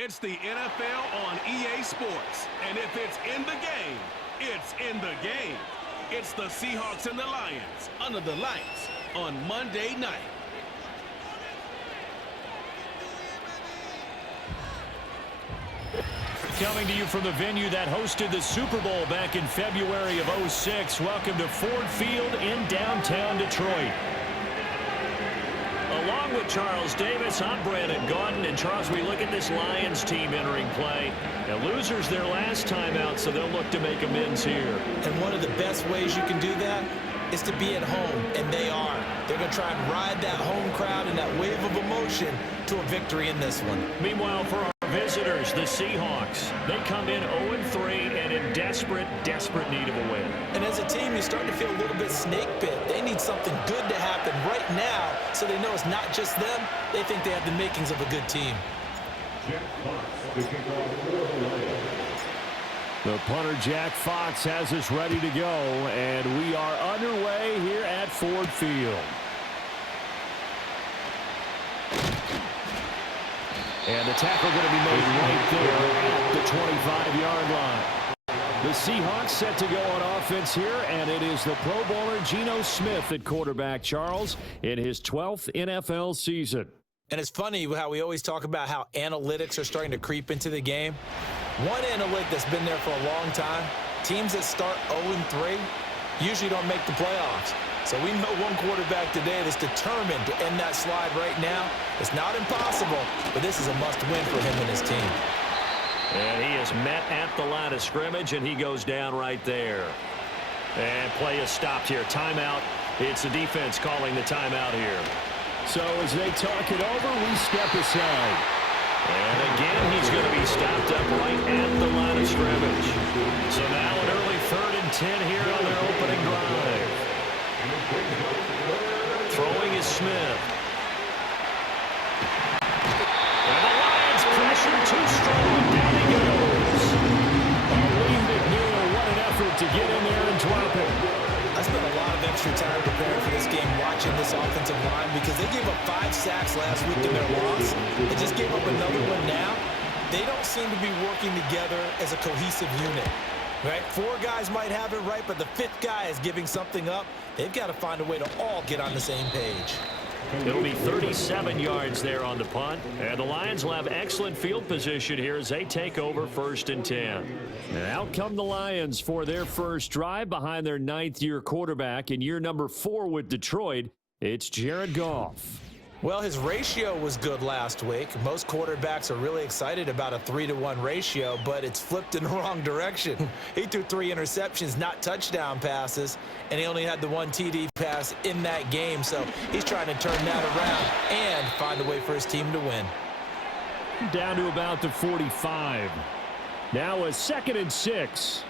It's the NFL on EA Sports. And if it's in the game, it's in the game. It's the Seahawks and the Lions under the lights on Monday night. Coming to you from the venue that hosted the Super Bowl back in February of '06. Welcome to Ford Field in downtown Detroit. Along with Charles Davis, I'm Brandon Gaudin. And Charles, we look at this Lions team entering play. Now, losers their last time out, so they'll look to make amends here. And one of the best ways you can do that is to be at home, and they are. They're going to try and ride that home crowd and that wave of emotion to a victory in this one. Meanwhile, for our visitors, the Seahawks, they come in 0-3 and in desperate need of a win. And as a team, you're starting to feel a little bit snake bit. They need something good to happen right now so they know it's not just them. They think they have the makings of a good team. The punter, Jack Fox, has us ready to go, and we are underway here at Ford Field. And the tackle going to be made right there at the 25-yard line. The Seahawks set to go on offense here, and it is the Pro Bowler Geno Smith at quarterback, Charles, in his 12th NFL season. And it's funny how we always talk about how analytics are starting to creep into the game. One analytic that's been there for a long time, teams that start 0-3 usually don't make the playoffs. So we know one quarterback today that's determined to end that slide right now. It's not impossible, but this is a must-win for him and his team. And he is met at the line of scrimmage, and he goes down right there. And play is stopped here. Timeout. It's the defense calling the timeout here. So as they talk it over, we step aside. And again, he's going to be stopped up right at the line of scrimmage. So now an early 3rd and 10 here on their opening drive. Throwing is Smith. And the Lions pressure too strong. Down he goes. Lee McNeil, what an effort to get in there and drop it. I spent a lot of extra time preparing for this game watching this offensive line because they gave up 5 sacks last week in their loss. They just gave up another one now. They don't seem to be working together as a cohesive unit. Right? 4 guys might have it right, but the 5th guy is giving something up. They've got to find a way to all get on the same page. It'll be 37 yards there on the punt. And the Lions will have excellent field position here as they take over 1st and 10. And out come the Lions for their first drive behind their 9th-year quarterback in year number 4 with Detroit. It's Jared Goff. Well, his ratio was good last week. Most quarterbacks are really excited about a 3-to-1 ratio, but it's flipped in the wrong direction. He threw 3 interceptions, not touchdown passes, and he only had the 1 TD pass in that game. So he's trying to turn that around and find a way for his team to win. Down to about the 45. Now a 2nd and 6.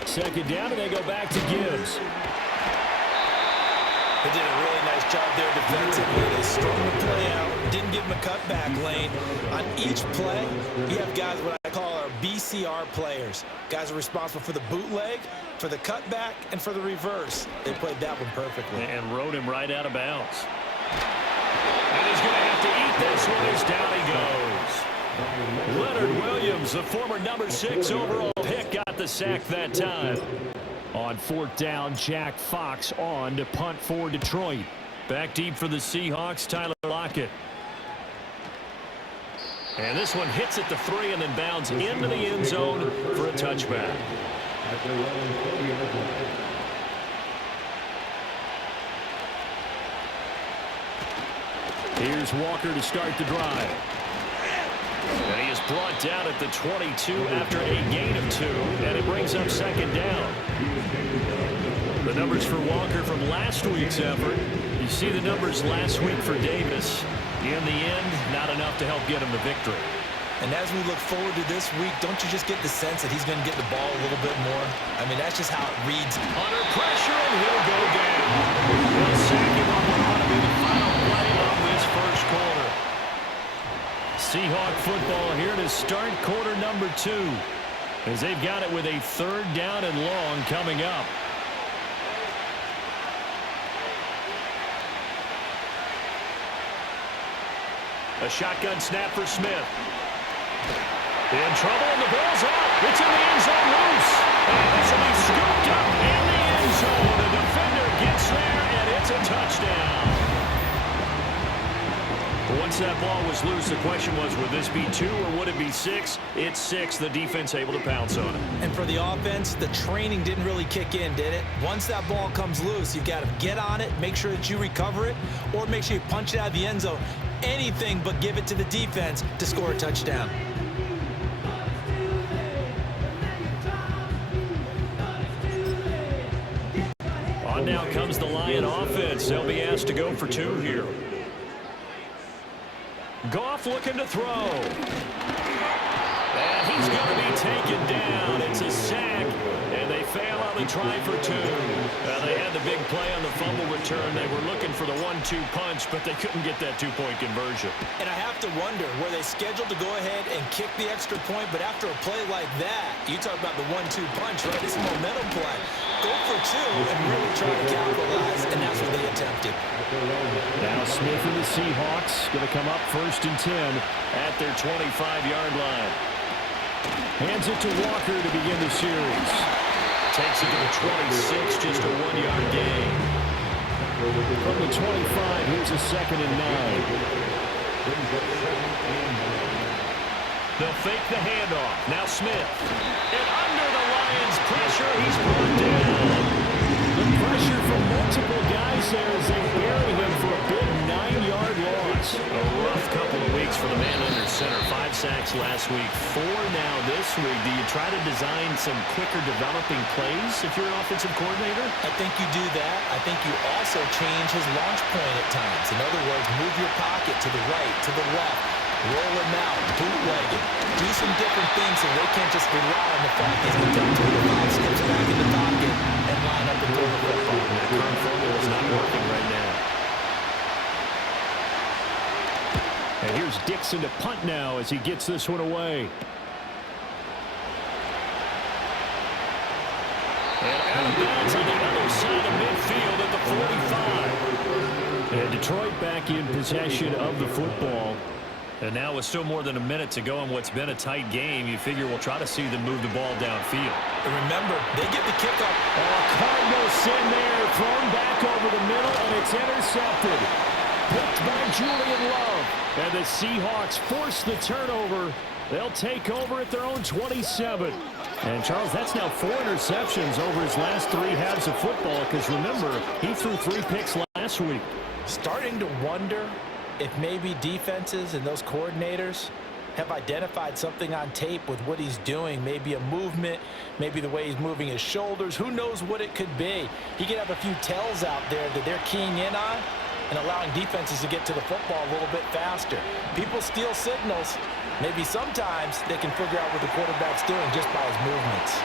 2nd down, and they go back to Gibbs. They did a really nice job there defensively. They strung the play out, didn't give him a cutback lane. On each play, you have guys what I call our BCR players. Guys are responsible for the bootleg, for the cutback, and for the reverse. They played that one perfectly. And rode him right out of bounds. And he's going to have to eat this one as down he goes. Leonard Williams, the former number 6 overall pick, got the sack that time. On 4th down, Jack Fox on to punt for Detroit. Back deep for the Seahawks, Tyler Lockett. And this one hits at the 3 and then bounds into the end zone for a touchback. Here's Walker to start the drive. And he is brought down at the 22 after a gain of 2, and it brings up 2nd down. The numbers for Walker from last week's effort. You see the numbers last week for Davis. In the end, not enough to help get him the victory. And as we look forward to this week, don't you just get the sense that he's going to get the ball a little bit more? I mean, that's just how it reads. Under pressure, and he'll go down. They'll sack him on what ought to be the final play of this first quarter. Seahawk football here to start quarter number 2, as they've got it with a 3rd down and long coming up. A shotgun snap for Smith. In trouble, and the ball's out. It's in the end zone loose. And this will be scooped up in the end zone. The defender gets there, and it's a touchdown. Once that ball was loose, the question was, would this be 2 or would it be 6? It's 6. The defense able to pounce on it. And for the offense, the training didn't really kick in, did it? Once that ball comes loose, you've got to get on it, make sure that you recover it, or make sure you punch it out of the end zone. Anything but give it to the defense to score a touchdown. On now comes the Lion offense. They'll be asked to go for 2 here. Goff looking to throw. And he's going to be taken down. It's a sack, and they fail on the try for 2. They had the big play on the fumble return. They were looking for the 1-2 punch, but they couldn't get that 2-point conversion. And I have to wonder, were they scheduled to go ahead and kick the extra point, but after a play like that, you talk about the 1-2 punch, right? It's a momentum play. Go for 2 and really try to capitalize, and that's what they attempted. Now Smith and the Seahawks going to come up 1st and 10 at their 25-yard line. Hands it to Walker to begin the series. Takes it to the 26, just a 1-yard gain. From the 25, here's a 2nd and 9. They'll fake the handoff. Now Smith. And under the Lions' pressure, he's brought down. The pressure from multiple guys there as they bury him for a big 9-yard loss. A rough couple of weeks for the man under center. 5 sacks last week, 4 now this week. Do you try to design some quicker developing plays if you're an offensive coordinator? I think you do that. I think you also change his launch point at times. In other words, move your pocket to the right, to the left. Roll him out, bootleg it. Do some different things so they can't just rely on the fact he's going to take 2 to 5 steps back in the pocket and line up and throw the football. That current formula is not working right now. And here's Dixon to punt now as he gets this one away. And out of bounds on the other side of midfield at the 45. And Detroit back in possession of the football. And now with still more than a minute to go in what's been a tight game, you figure we'll try to see them move the ball downfield. And remember, they get the kickoff. Cardinals in there, thrown back over the middle, and it's intercepted. Picked by Julian Love. And the Seahawks force the turnover. They'll take over at their own 27. And, Charles, that's now 4 interceptions over his last 3 halves of football, because, remember, he threw 3 picks last week. Starting to wonder if maybe defenses and those coordinators have identified something on tape with what he's doing. Maybe a movement, maybe the way he's moving his shoulders. Who knows what it could be? He could have a few tells out there that they're keying in on and allowing defenses to get to the football a little bit faster. People steal signals. Maybe sometimes they can figure out what the quarterback's doing just by his movements.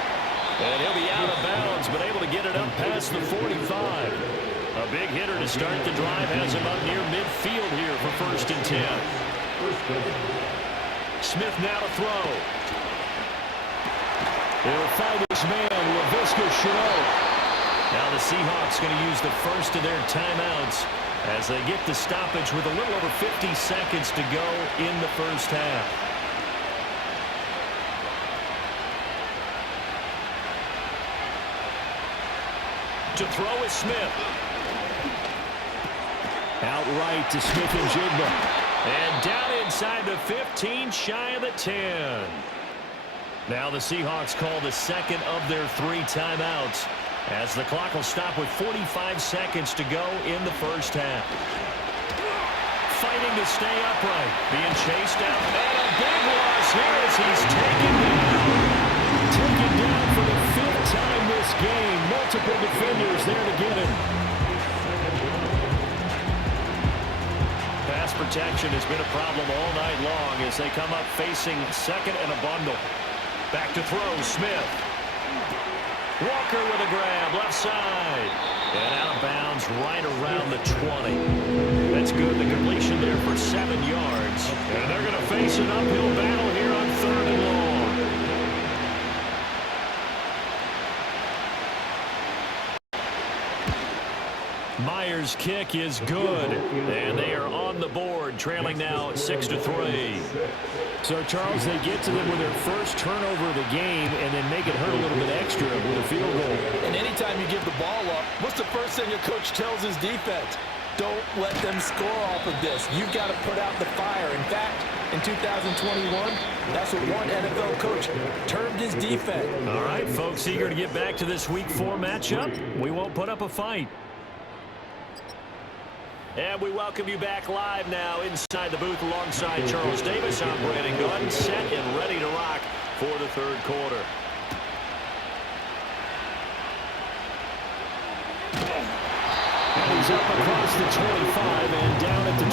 And he'll be out of bounds, but able to get it up past the 45. A big hitter to start the drive has him up near midfield here for 1st and 10. Smith now to throw. He'll find his man, Laviska Shenault. Now the Seahawks going to use the first of their timeouts as they get the stoppage with a little over 50 seconds to go in the first half. To throw is Smith. Outright to Smith and Jigba. And down inside the 15, shy of the 10. Now the Seahawks call the second of their 3 timeouts as the clock will stop with 45 seconds to go in the first half. Fighting to stay upright. Being chased out. And a big loss here as he's taken down. Taken down for the 5th time this game. Multiple defenders there to get him. Pass protection has been a problem all night long as they come up facing 2nd and a bundle. Back to throw, Smith. Walker with a grab, left side. And out of bounds right around the 20. That's good. The completion there for 7 yards. And they're going to face an uphill battle here on 3rd and long. Myers' kick is good, and they are on the board, trailing now 6-3. So, Charles, they get to them with their first turnover of the game and then make it hurt a little bit extra with a field goal. And anytime you give the ball up, what's the first thing a coach tells his defense? Don't let them score off of this. You've got to put out the fire. In fact, in 2021, that's what one NFL coach termed his defense. All right, folks, eager to get back to this Week 4 matchup. We won't put up a fight. And we welcome you back live now inside the booth alongside Charles Davis. I'm Brandon Gunn, set and ready to rock for the third quarter. And he's up across the 25 and down at the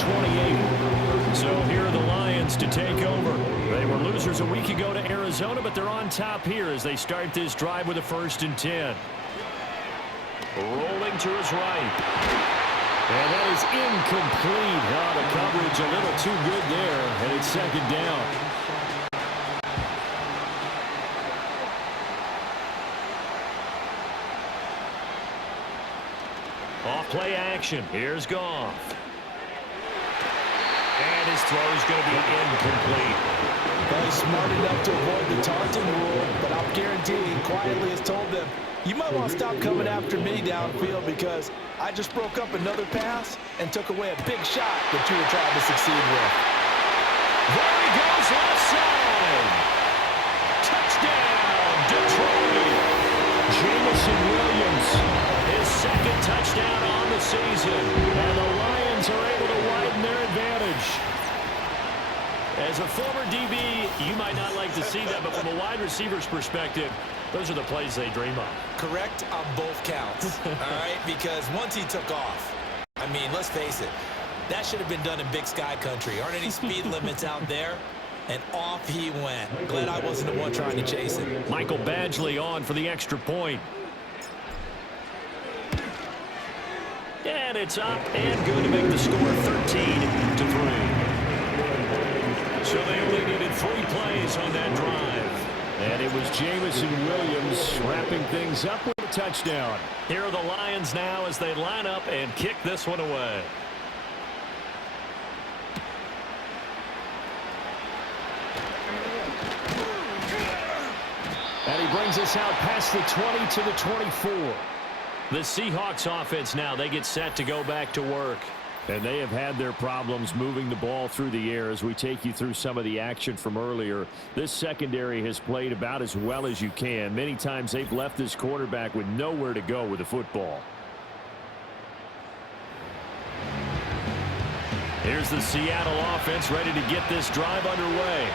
28. So here are the Lions to take over. They were losers a week ago to Arizona, but they're on top here as they start this drive with a 1st and 10. Rolling to his right. And that is incomplete. Oh, the coverage a little too good there, and it's 2nd down. Off play action. Here's Goff. And his throw is going to be incomplete. Well, he's smart enough to avoid the taunting rule, but I'll guarantee he quietly has told them, you might want to stop coming after me downfield because I just broke up another pass and took away a big shot that you were trying to succeed with. There he goes, left side. Touchdown, Detroit. Jamison Williams, his 2nd touchdown on the season. And the Lions are able to widen their advantage. As a former DB, you might not like to see that, but from a wide receiver's perspective, those are the plays they dream of. Correct on both counts, all right? Because once he took off, I mean, let's face it, that should have been done in Big Sky Country. Aren't any speed limits out there? And off he went. Glad I wasn't the one trying to chase him. Michael Badgley on for the extra point. And it's up and good to make the score 13-3. So they only needed 3 plays on that drive. And it was Jamison Williams wrapping things up with a touchdown. Here are the Lions now as they line up and kick this one away. And he brings us out past the 20 to the 24. The Seahawks offense now, they get set to go back to work. And they have had their problems moving the ball through the air as we take you through some of the action from earlier. This secondary has played about as well as you can. Many times they've left this quarterback with nowhere to go with the football. Here's the Seattle offense ready to get this drive underway.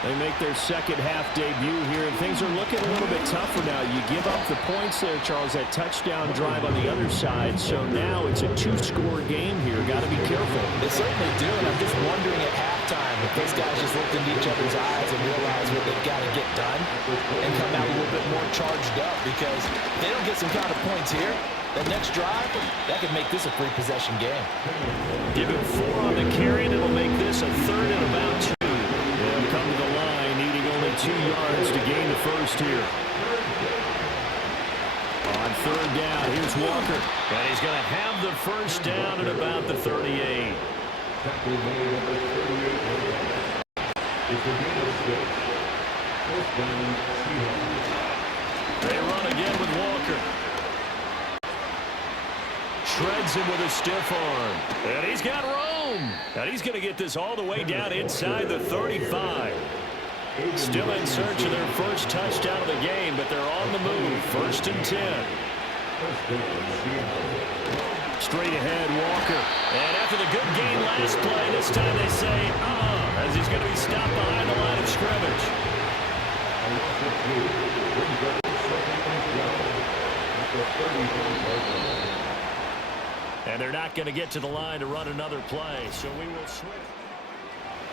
They make their 2nd half debut here, and things are looking a little bit tougher now. You give up the points there, Charles, that touchdown drive on the other side. So now it's a 2-score game here. Got to be careful. They certainly do, and I'm just wondering at halftime if those guys just looked into each other's eyes and realized what they've got to get done and come out a little bit more charged up, because if they don't get some kind of points here, that next drive, that could make this a 3-possession game. Give him 4 on the carry, and it'll make this a 3rd and about 2. They'll come to the line, needing only 2 yards to gain the first here. On 3rd down, here's Walker. And he's going to have the first down at about the 38. They run again with Walker. Shreds him with a stiff arm. And he's got room. And he's going to get this all the way down inside the 35. Still in search of their first touchdown of the game, but they're on the move. 1st and 10. Straight ahead, Walker. And after the good gain last play, this time they say, as he's going to be stopped behind the line of scrimmage. And they're not going to get to the line to run another play, so we will switch.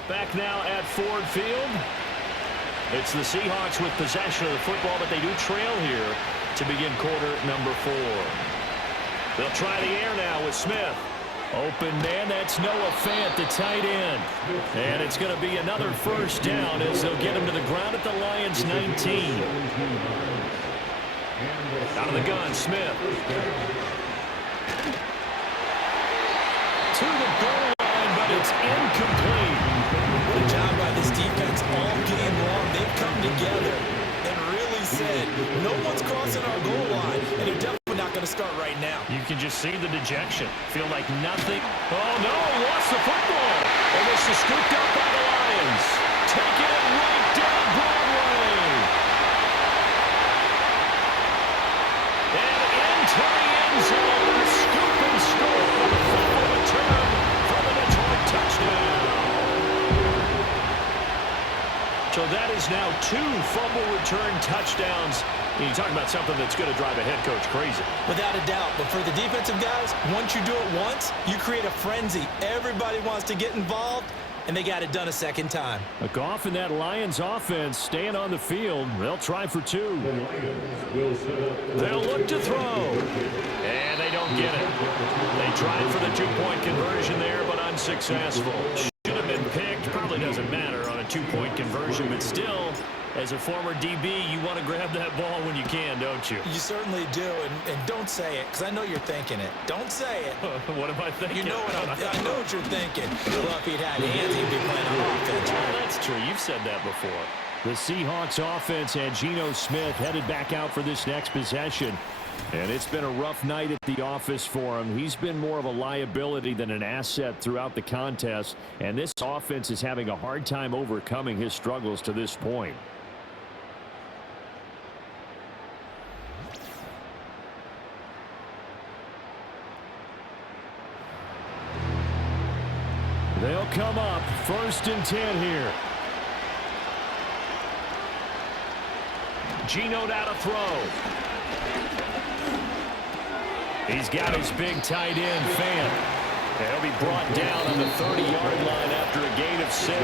Back now at Ford Field. It's the Seahawks with possession of the football, but they do trail here to begin quarter number 4. They'll try the air now with Smith. Open man, that's Noah Fant, the tight end. And it's going to be another first down as they'll get him to the ground at the Lions' 19. Out of the gun, Smith. to the goal line, but it's incomplete. What a job by this defense all game long. They've come together and really said, no one's crossing our goal line, and they're definitely not going to start right now. You can just see the dejection. Feel like nothing. Oh, no, he lost the football. And this is scooped up by the Lions. Taking it right down Broadway. And into the end zone. A scoop and score on the fumble return for the Detroit touchdown. So that is now 2 fumble return touchdowns. You talk about something that's going to drive a head coach crazy. Without a doubt. But for the defensive guys, once you do it once, you create a frenzy. Everybody wants to get involved, and they got it done a second time. A Goff and that Lions offense staying on the field. They'll try for 2. They'll look to throw. And they don't get it. They tried for the 2-point conversion there, but unsuccessful. Should have been picked. Probably doesn't matter on a 2-point conversion, but still, as a former DB, you want to grab that ball when you can, don't you? You certainly do, and don't say it, because I know you're thinking it. Don't say it. What am I thinking? You know what I know what you're thinking. Well, if he'd had hands, he'd be playing on offense. Well, that's true. You've said that before. The Seahawks offense and Geno Smith headed back out for this next possession. And it's been a rough night at the office for him. He's been more of a liability than an asset throughout the contest. And this offense is having a hard time overcoming his struggles to this point. They'll come up 1st and 10 here. Geno out of throw. He's got his big tight end, Fant. And he'll be brought down on the 30-yard line after a gain of 6.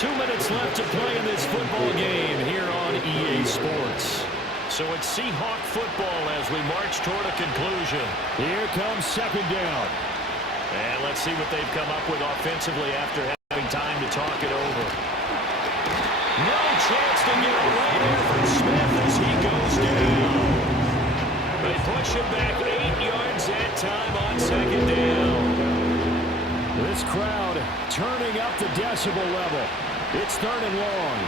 2 minutes left to play in this football game here on EA Sports. So it's Seahawk football as we march toward a conclusion. Here comes 2nd down. And let's see what they've come up with offensively after having time to talk it over. No chance to get away there from Smith as he goes down. They push him back 8 yards that time on 2nd down. This crowd turning up the decibel level. It's 3rd and long.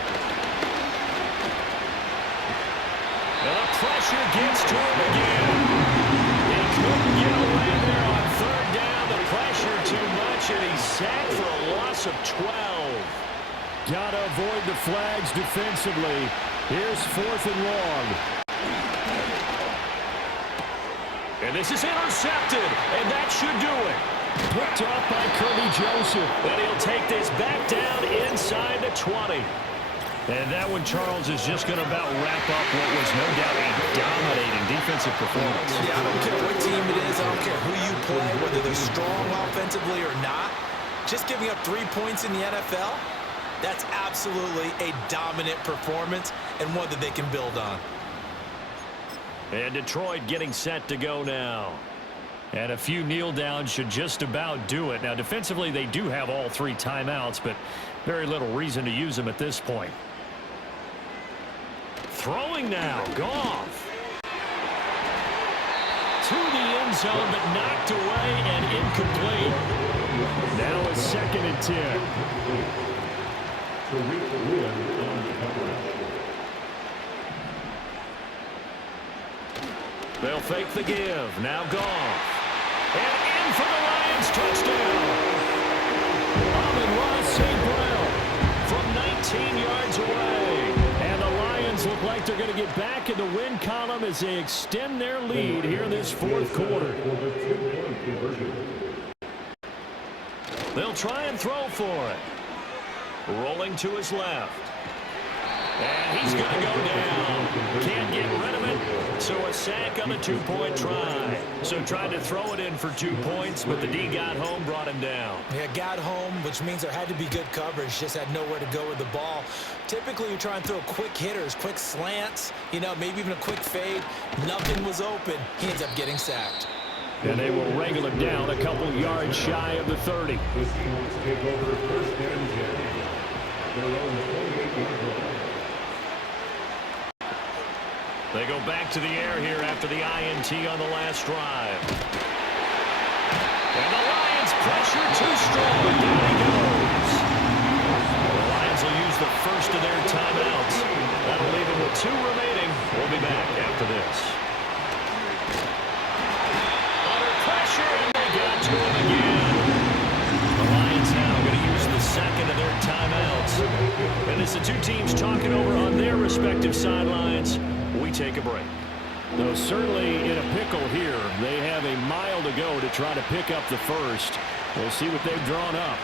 And the pressure gets to him again. He couldn't get away there on 3rd down. The pressure too much, and he's sacked for a loss of 12. Got to avoid the flags defensively. Here's 4th and long. And this is intercepted, and that should do it. Picked off by Kirby Joseph. And he'll take this back down inside the 20. And that one, Charles, is just going to about wrap up what was no doubt a dominating defensive performance. Yeah, I don't care what team it is. I don't care who you play, whether they're strong offensively or not. Just giving up 3 points in the NFL, that's absolutely a dominant performance and one that they can build on. And Detroit getting set to go now. And a few kneel downs should just about do it. Now, defensively, they do have all 3 timeouts, but very little reason to use them at this point. Throwing now, Goff. To the end zone, but knocked away and incomplete. Now it's 2nd and 10. They'll fake the give. Now Goff. And in for the Lions touchdown. Amon-Ra St. Brown from 19 yards away. And the Lions look like they're going to get back in the win column as they extend their lead here in this 4th quarter. They'll try and throw for it. Rolling to his left. And he's going to go down. Can't get rid of it. So a sack on the 2-point try. So tried to throw it in for 2 points, but the D got home, brought him down. Yeah, got home, which means there had to be good coverage. Just had nowhere to go with the ball. Typically, you're trying to throw quick hitters, quick slants, you know, maybe even a quick fade. Nothing was open. He ends up getting sacked. And they will wrangle him down a couple yards shy of the 30. They go back to the air here after the INT on the last drive. And the Lions the first of their timeouts. That'll leave them with 2 remaining. We'll be back after this. Under pressure, and they got to him again. The Lions now going to use the second of their timeouts. And as the 2 teams talking over on their respective sidelines, we take a break. Though certainly in a pickle here. They have a mile to go to try to pick up the first. We'll see what they've drawn up.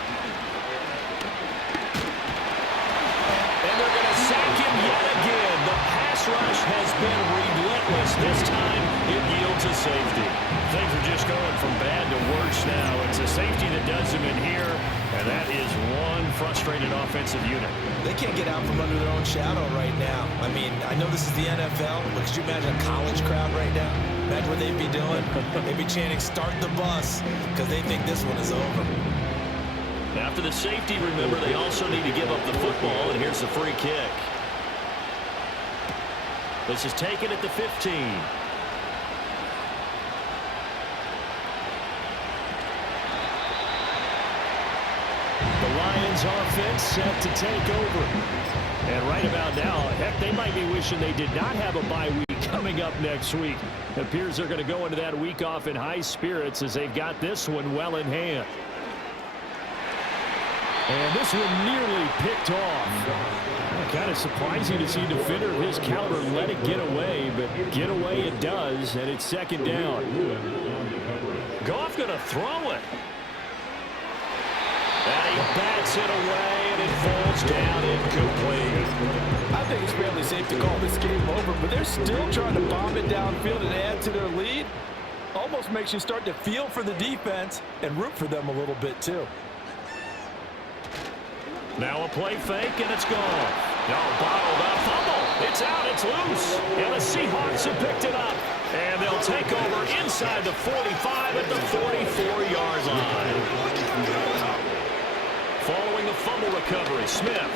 And they're going to sack him yet again. The pass rush has been relentless. This time it yields a safety. Things are just going from bad to worse now. It's a safety that does them in here, and that is one frustrated offensive unit. They can't get out from under their own shadow right now. I mean, I know this is the NFL, but could you imagine a college crowd right now? Imagine what they'd be doing. They'd be chanting, "Start the bus," because they think this one is over. After the safety, remember, they also need to give up the football, and here's the free kick. This is taken at the 15. The Lions offense set to take over. And right about now, heck, they might be wishing they did not have a bye week coming up next week. It appears they're going to go into that week off in high spirits as they've got this one well in hand. And this one nearly picked off. Kind of surprising to see a defender of his caliber let it get away, but get away it does, and it's second down. Goff going to throw it. And he bats it away, and it falls down incomplete. I think it's fairly safe to call this game over, but they're still trying to bomb it downfield and add to their lead. Almost makes you start to feel for the defense and root for them a little bit, too. Now a play fake, and it's gone. No, bottled up, fumble. It's out, it's loose. And the Seahawks have picked it up. And they'll take over inside the 45 at the 44-yard line. Following the fumble recovery, Smith.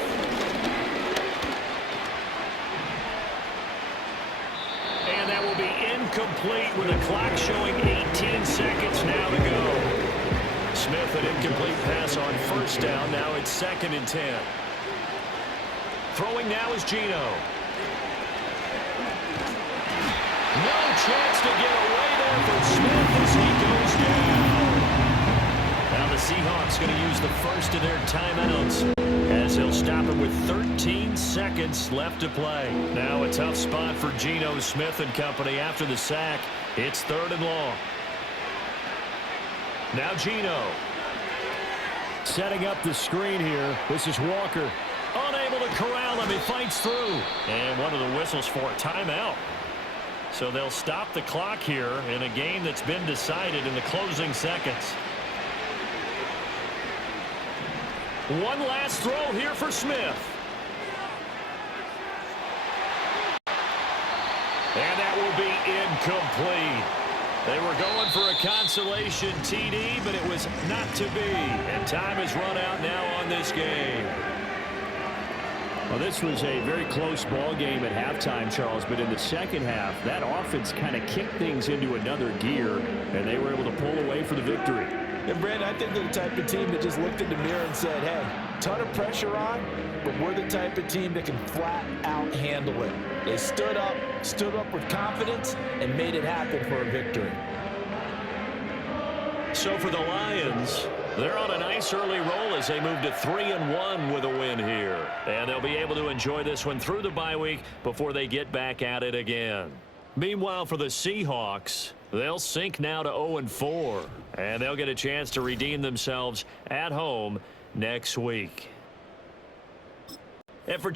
And that will be incomplete with the clock showing 18 seconds now to go. Smith, an incomplete pass on first down. Now it's 2nd and 10. Throwing now is Geno. No chance to get away there for Smith as he goes down. Now the Seahawks going to use the first of their timeouts as they'll stop it with 13 seconds left to play. Now a tough spot for Geno Smith and company after the sack. It's 3rd and long. Now Geno. Setting up the screen here. This is Walker. Unable to corral him. He fights through. And one of the whistles for a timeout. So they'll stop the clock here in a game that's been decided in the closing seconds. One last throw here for Smith. And that will be incomplete. They were going for a consolation TD, but it was not to be. And time has run out now on this game. Well, this was a very close ball game at halftime, Charles, but in the second half, that offense kind of kicked things into another gear, and they were able to pull away for the victory. And, Brandon, I think they're the type of team that just looked in the mirror and said, hey, ton of pressure on, but we're the type of team that can flat out handle it. They stood up with confidence, and made it happen for a victory. So for the Lions, they're on a nice early roll as they move to 3-1 with a win here. And they'll be able to enjoy this one through the bye week before they get back at it again. Meanwhile, for the Seahawks, they'll sink now to 0-4. And they'll get a chance to redeem themselves at home next week. And for